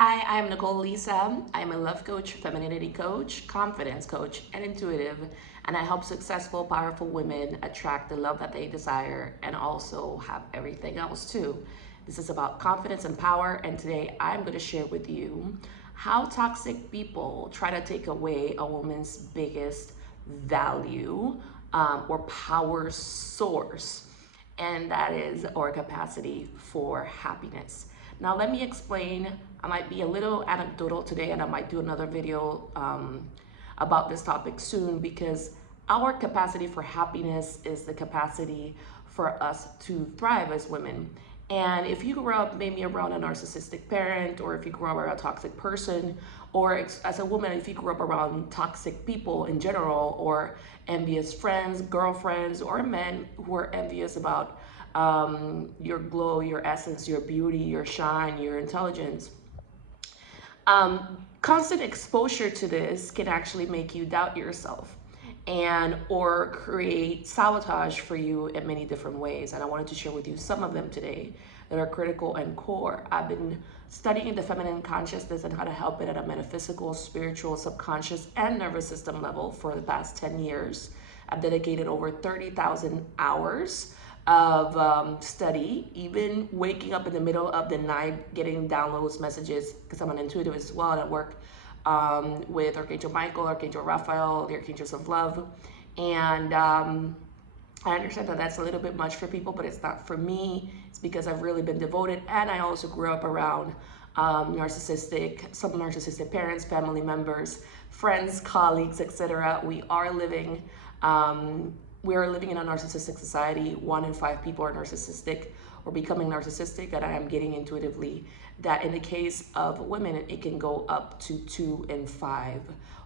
Hi, I'm Nicole Elissa. I'm a love coach, femininity coach, confidence coach, and intuitive, and I help successful, powerful women attract the love that they desire and also have everything else too. This is about confidence and power, and today I'm going to share with you how toxic people try to take away a woman's biggest value or power source, and that is our capacity for happiness. Now, let me explain. I might be a little anecdotal today, and I might do another video about this topic soon, because our capacity for happiness is the capacity for us to thrive as women. And if you grew up maybe around a narcissistic parent, or if you grew up around a toxic person, or as a woman, if you grew up around toxic people in general, or envious friends, girlfriends, or men who are envious about your glow, your essence, your beauty, your shine, your intelligence, constant exposure to this can actually make you doubt yourself and or create sabotage for you in many different ways. And I wanted to share with you some of them today that are critical and core. I've been studying the feminine consciousness and how to help it at a metaphysical, spiritual, subconscious, and nervous system level for the past 10 years. I've dedicated over 30,000 hours of study, even waking up in the middle of the night, getting downloads, messages, because I'm an intuitive as well, and I work with Archangel Michael, Archangel Raphael, the Archangels of Love. And I understand that that's a little bit much for people, but it's not for me. It's because I've really been devoted, and I also grew up around some narcissistic parents, family members, friends, colleagues, etc. We are living in a narcissistic society. 1 in 5 people are narcissistic or becoming narcissistic, and I am getting intuitively that in the case of women, it can go up to 2 in 5.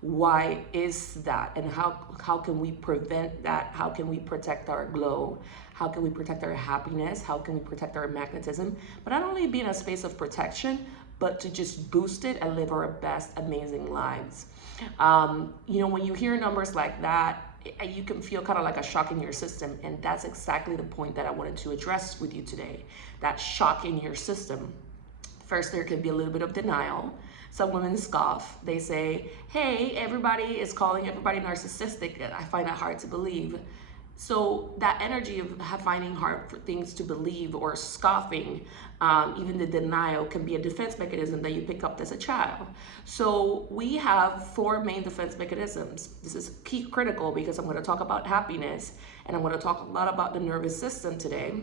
Why is that? And how can we prevent that? How can we protect our glow? How can we protect our happiness? How can we protect our magnetism? But not only be in a space of protection, but to just boost it and live our best, amazing lives. When you hear numbers like that, you can feel kind of like a shock in your system, and that's exactly the point that I wanted to address with you today. That shock in your system. First, there could be a little bit of denial. Some women scoff. They say, hey, everybody is calling everybody narcissistic. I find that hard to believe. So that energy of finding hard for things to believe or scoffing, even the denial, can be a defense mechanism that you pick up as a child. So we have 4 main defense mechanisms. This is key critical because I'm going to talk about happiness, and I'm going to talk a lot about the nervous system today,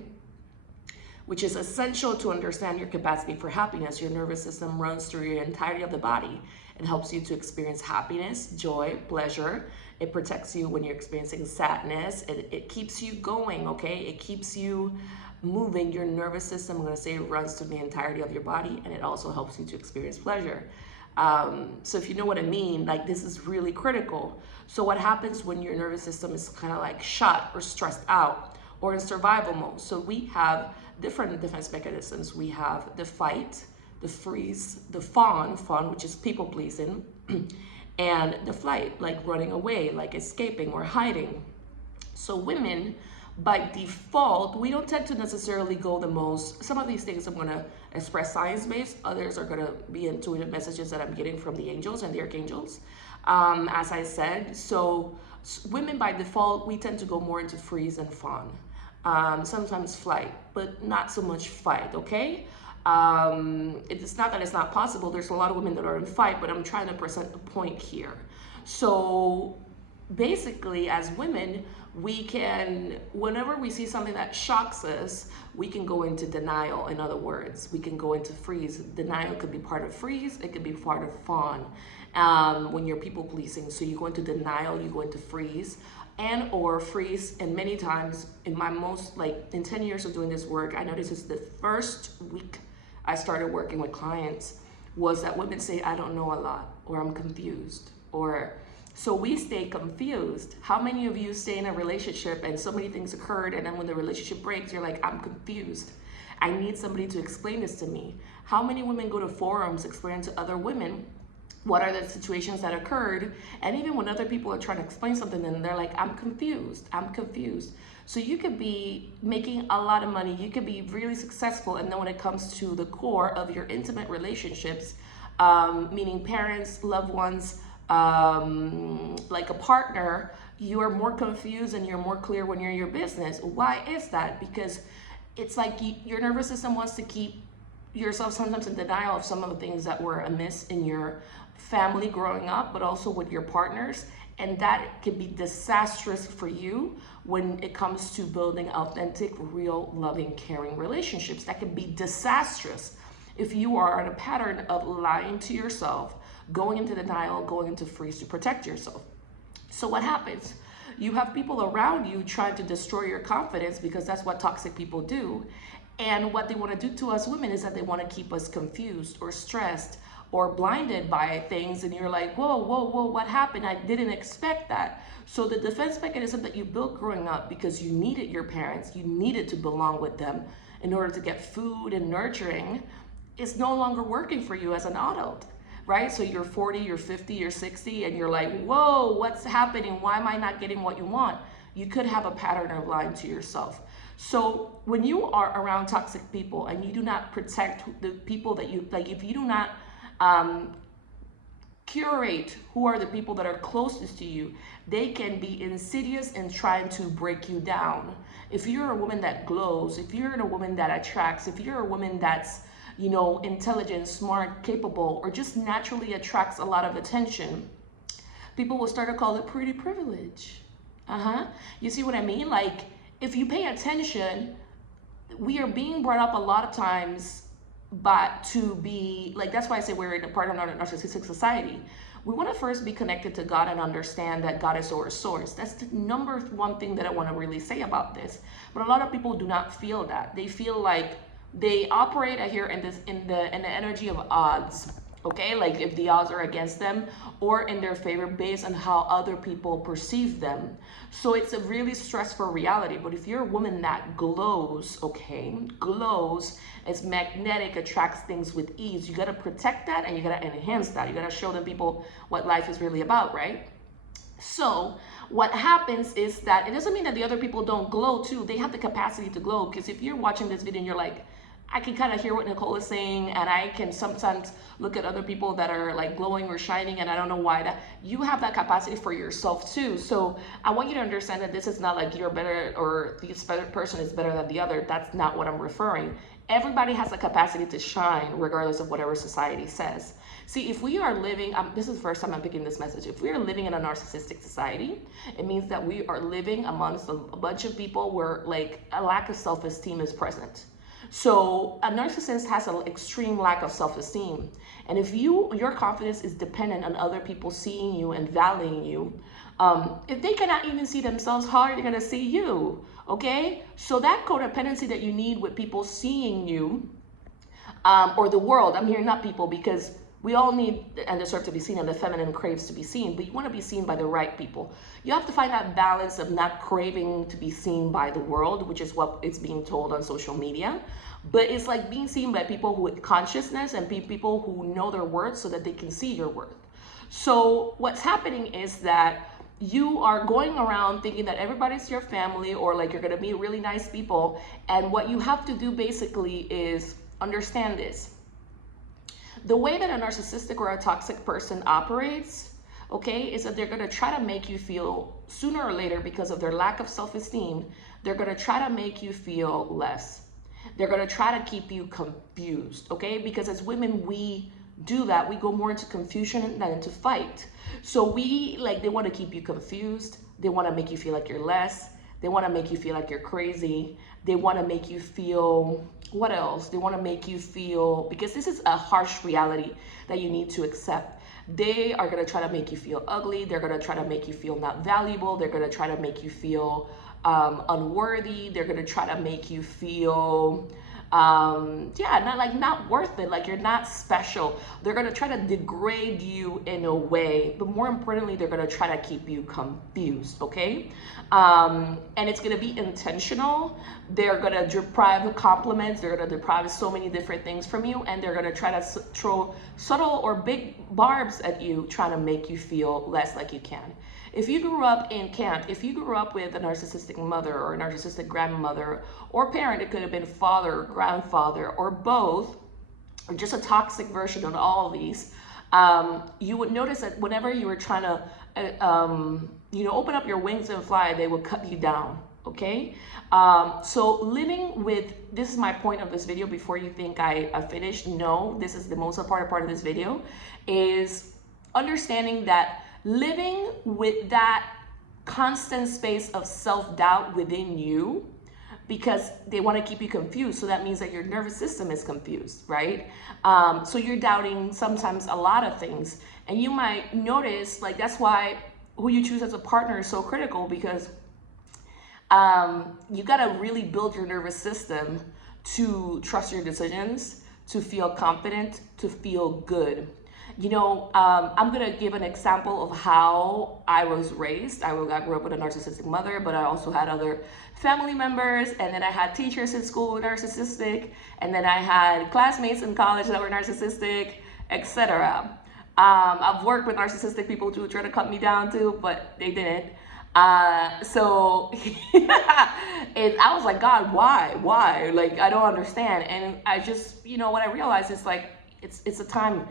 which is essential to understand your capacity for happiness. Your nervous system runs through your entirety of the body and helps you to experience happiness, joy, pleasure. It protects you when you're experiencing sadness. It keeps you going, okay? It keeps you moving. Your nervous system, I'm gonna say, runs through the entirety of your body, and it also helps you to experience pleasure. So if you know what I mean, like, this is really critical. So what happens when your nervous system is kind of like shot or stressed out or in survival mode? So we have different defense mechanisms. We have the fight, the freeze, the fawn, which is people pleasing, and the flight, like running away, like escaping or hiding. So women, by default, we don't tend to necessarily go the most. Some of these things I'm going to express science-based. Others are going to be intuitive messages that I'm getting from the angels and the archangels, as I said. So women, by default, we tend to go more into freeze and fawn. Sometimes flight, but not so much fight, okay? It's not that it's not possible. There's a lot of women that are in fight, but I'm trying to present a point here. So basically, as women, we can, whenever we see something that shocks us, we can go into denial. In other words, we can go into freeze. Denial could be part of freeze. It could be part of fawn when you're people pleasing. So you go into denial, you go into freeze, and or freeze. And many times in my in 10 years of doing this work, I noticed this the first week I started working with clients was that women say, I don't know a lot, or I'm confused, or so we stay confused. How many of you stay in a relationship and so many things occurred, and then when the relationship breaks, you're like, I'm confused. I need somebody to explain this to me. How many women go to forums, explain to other women what are the situations that occurred, and even when other people are trying to explain something, then they're like, I'm confused. So you could be making a lot of money, you could be really successful, and then when it comes to the core of your intimate relationships, meaning parents, loved ones, like a partner, you are more confused and you're more clear when you're in your business. Why is that? Because it's like your nervous system wants to keep yourself sometimes in denial of some of the things that were amiss in your family growing up, but also with your partners. And that can be disastrous for you when it comes to building authentic, real, loving, caring relationships. That can be disastrous if you are in a pattern of lying to yourself, going into denial, going into freeze to protect yourself. So what happens? You have people around you trying to destroy your confidence, because that's what toxic people do. And what they want to do to us women is that they want to keep us confused or stressed or blinded by things. And you're like, whoa, whoa, whoa, what happened? I didn't expect that. So the defense mechanism that you built growing up because you needed your parents, you needed to belong with them in order to get food and nurturing, is no longer working for you as an adult. Right? So you're 40, you're 50, you're 60, and you're like, whoa, what's happening? Why am I not getting what you want? You could have a pattern of lying to yourself. So when you are around toxic people and you do not protect the people that you, like if you do not curate who are the people that are closest to you, they can be insidious in trying to break you down. If you're a woman that glows, if you're a woman that attracts, if you're a woman that's, you know, intelligent, smart, capable, or just naturally attracts a lot of attention, people will start to call it pretty privilege. You see what I mean? Like, if you pay attention, we are being brought up a lot of times, but to be like, that's why I say we're in a part of a narcissistic society. We want to first be connected to God and understand that God is our source. That's the number one thing that I want to really say about this. But a lot of people do not feel that. They feel like they operate here in the energy of odds. Okay, like if the odds are against them or in their favor based on how other people perceive them. So it's a really stressful reality. But if you're a woman that glows, okay, glows, is magnetic, attracts things with ease, you got to protect that and you got to enhance that. You got to show them people what life is really about, right? So what happens is that it doesn't mean that the other people don't glow too. They have the capacity to glow, because if you're watching this video and you're like, I can kind of hear what Nicole is saying, and I can sometimes look at other people that are like glowing or shining, and I don't know why, that you have that capacity for yourself too. So I want you to understand that this is not like you're better or this person is better than the other. That's not what I'm referring. Everybody has the capacity to shine regardless of whatever society says. See, if we are living, this is the first time I'm picking this message. If we are living in a narcissistic society, it means that we are living amongst a bunch of people where like a lack of self-esteem is present. So a narcissist has an extreme lack of self-esteem. And if your confidence is dependent on other people seeing you and valuing you, if they cannot even see themselves, how are they going to see you? Okay? So that codependency that you need with people seeing you, or the world, I'm hearing not people, because we all need and deserve to be seen, and the feminine craves to be seen, but you want to be seen by the right people. You have to find that balance of not craving to be seen by the world, which is what it's being told on social media, but it's like being seen by people who with consciousness and people who know their worth so that they can see your worth. So what's happening is that you are going around thinking that everybody's your family, or like you're going to meet really nice people, and what you have to do basically is understand this. The way that a narcissistic or a toxic person operates, okay, is that they're going to try to make you feel sooner or later, because of their lack of self-esteem, they're going to try to make you feel less. They're going to try to keep you confused, okay? Because as women, we do that. We go more into confusion than into fight. So they want to keep you confused. They want to make you feel like you're less. They want to make you feel like you're crazy. They want to make you feel, what else? They want to make you feel, because this is a harsh reality that you need to accept. They are going to try to make you feel ugly. They're going to try to make you feel not valuable. They're going to try to make you feel unworthy. They're going to try to make you feel not worth it, like you're not special. They're going to try to degrade you in a way, but more importantly, they're going to try to keep you confused, okay? And it's going to be intentional. They're going to deprive compliments. They're going to deprive so many different things from you, and they're going to try to throw subtle or big barbs at you, trying to make you feel less like you can. If you grew up if you grew up with a narcissistic mother or a narcissistic grandmother or parent, it could have been father or grandfather or both, or just a toxic version of all of these, you would notice that whenever you were trying to, open up your wings and fly, they would cut you down. Okay, so living with, this is my point of this video before you think I finished. No, this is the most important part of this video, is understanding that living with that constant space of self-doubt within you, because they want to keep you confused. So that means that your nervous system is confused, right? So you're doubting sometimes a lot of things, and you might notice, like, that's why who you choose as a partner is so critical, because you got to really build your nervous system to trust your decisions, to feel confident, to feel good. I'm going to give an example of how I was raised. I grew up with a narcissistic mother, but I also had other family members, and then I had teachers in school who were narcissistic, and then I had classmates in college that were narcissistic, etc. I've worked with narcissistic people who try to cut me down too, but they didn't. So I was like, God, why? Like, I don't understand. And I just, what I realized is, like, it's a time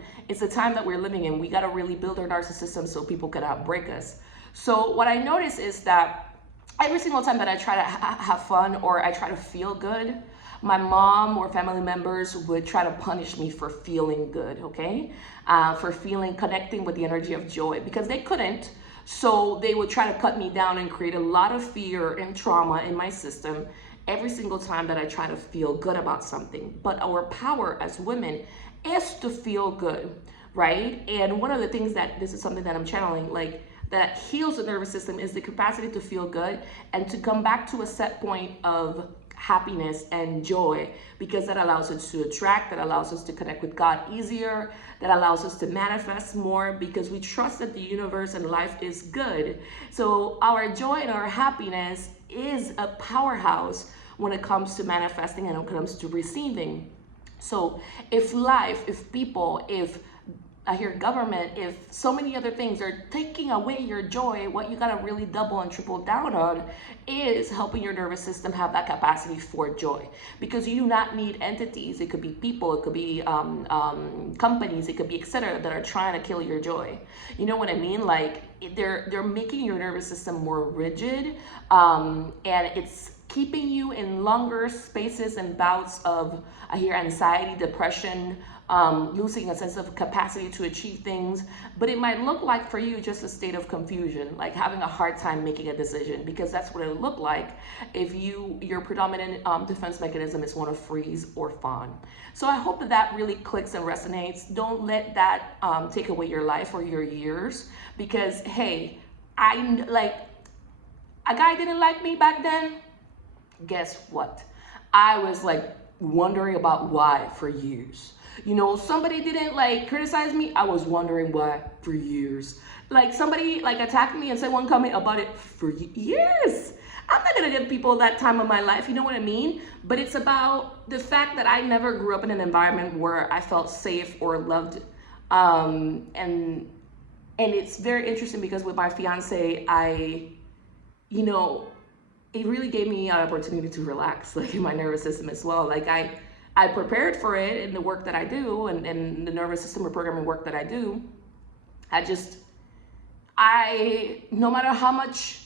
that we're living in. We got to really build our narcissism so people cannot break us. So what I noticed is that every single time that I try to have fun, or I try to feel good, my mom or family members would try to punish me for feeling good, okay? For connecting with the energy of joy, because they couldn't. So they would try to cut me down and create a lot of fear and trauma in my system every single time that I try to feel good about something. But our power as women is to feel good, right? And one of the things that, this is something that I'm channeling, like, that heals the nervous system, is the capacity to feel good and to come back to a set point of happiness and joy, because that allows us to attract, that allows us to connect with God easier, that allows us to manifest more, because we trust that the universe and life is good. So our joy and our happiness is a powerhouse when it comes to manifesting and when it comes to receiving. So if life, if people, if I hear government, if so many other things are taking away your joy, what you gotta really double and triple down on is helping your nervous system have that capacity for joy. Because you do not need entities. It could be people, it could be companies, it could be etc. that are trying to kill your joy. You know what I mean? Like, they're making your nervous system more rigid, and it's keeping you in longer spaces and bouts of, I hear, anxiety, depression, losing a sense of capacity to achieve things. But it might look like for you just a state of confusion, like having a hard time making a decision, because that's what it would look like if your predominant defense mechanism is one of freeze or fawn. So I hope that really clicks and resonates. Don't let that take away your life or your years, because hey, a guy didn't like me back then. Guess what? I was like wondering about why for years. Somebody didn't criticize me. I was wondering why for years. Like, somebody attacked me and said one comment about it for years. I'm not gonna give people that time of my life, you know what I mean? But it's about the fact that I never grew up in an environment where I felt safe or loved. And it's very interesting, because with my fiance, it really gave me an opportunity to relax, in my nervous system as well. I prepared for it in the work that I do, and the nervous system reprogramming work that I do. No matter how much,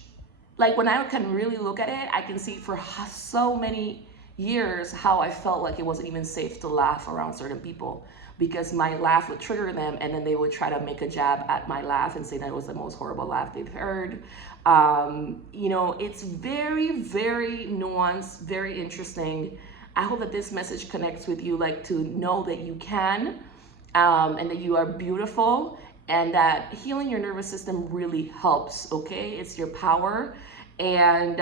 when I can really look at it, I can see for so many years how I felt like it wasn't even safe to laugh around certain people, because my laugh would trigger them, and then they would try to make a jab at my laugh and say that it was the most horrible laugh they've heard. It's very, very nuanced, very interesting. I hope that this message connects with you, to know that you can, and that you are beautiful, and that healing your nervous system really helps, okay? It's your power. And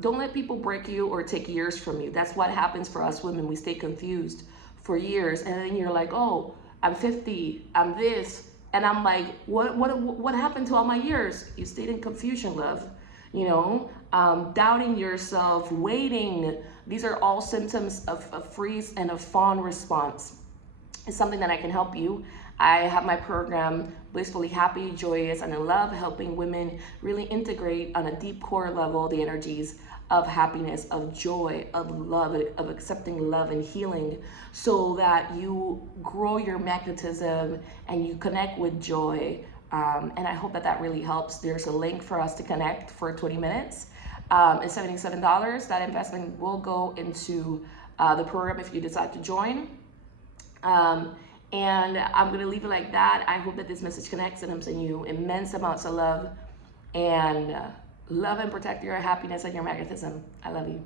don't let people break you or take years from you. That's what happens for us women. We stay confused for years, and then you're like, oh, I'm 50, I'm this, and I'm like, what happened to all my years? You stayed in confusion, love. Doubting yourself, waiting. These are all symptoms of a freeze and a fawn response. It's something that I can help you. I have my program, Blissfully Happy, Joyous, and in Love, helping women really integrate on a deep core level the energies of happiness, of joy, of love, of accepting love and healing, so that you grow your magnetism and you connect with joy. And I hope that that really helps. There's a link for us to connect for 20 minutes. It's $77. That investment will go into the program if you decide to join. And I'm going to leave it like that. I hope that this message connects, and I'm sending you immense amounts of love. And love and protect your happiness and your magnetism. I love you.